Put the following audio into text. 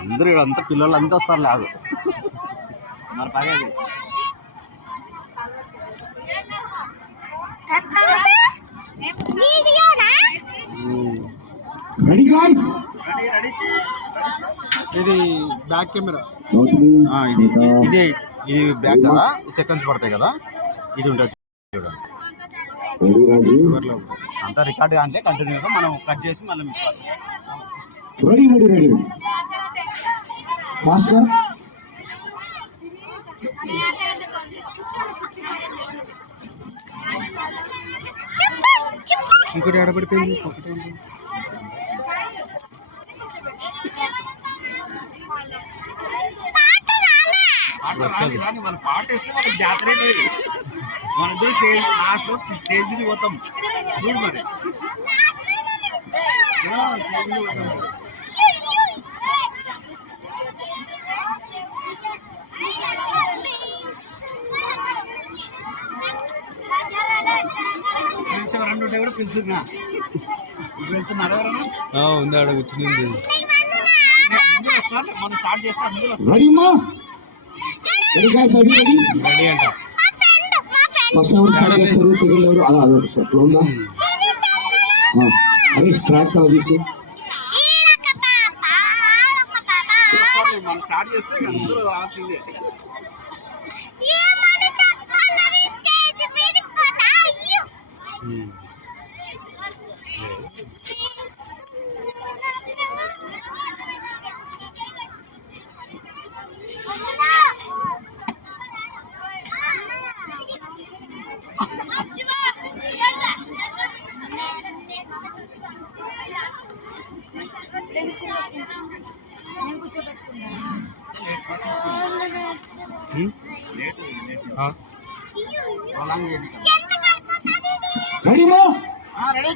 అందరూ అంతా పిల్లలు అంతా వస్తారు లాగు మరి పగేది ఇది బ్యాక్ కెమెరా, ఇది బ్యాక్ కదా, సెకండ్స్ పడతాయి కదా, ఇది ఉంటుంది చూడండి. అంతా రికార్డ్ కానీ కంటిన్యూగా మనం కట్ చేసి మళ్ళీ ఇంకోటి ఆడపడిపోయింది. వాళ్ళు పాట వేస్తే వాళ్ళకి జాతర అవుతుంది. మన ఇద్దరు స్టేజ్ లాస్ట్లో స్టేజ్ మీద పోతాం చూడు మరి స్టేజ్ మీద పోతాం. ఫ్రెండ్స్ ఎవరన్నా ఉంటే కూడా పిలుచున్నా. ఫ్రెండ్స్ ఉన్నారా ఎవరన్నా? ఉంది, ఆడ వచ్చింది. అందరూ వస్తారు, మనం స్టార్ట్ చేస్తే అందరూ వస్తారు. రెడీ అంట. ఫస్ట్ ఎవరు స్టార్ట్ చేస్తారు, సెకండ్ ఎవరు అలా అదే అట్లా ఉందా? అరే ట్రాక్స్ అలా తీసుకో. మనం స్టార్ట్ చేస్తే అందరూ రావాల్సిందే. రెడీ.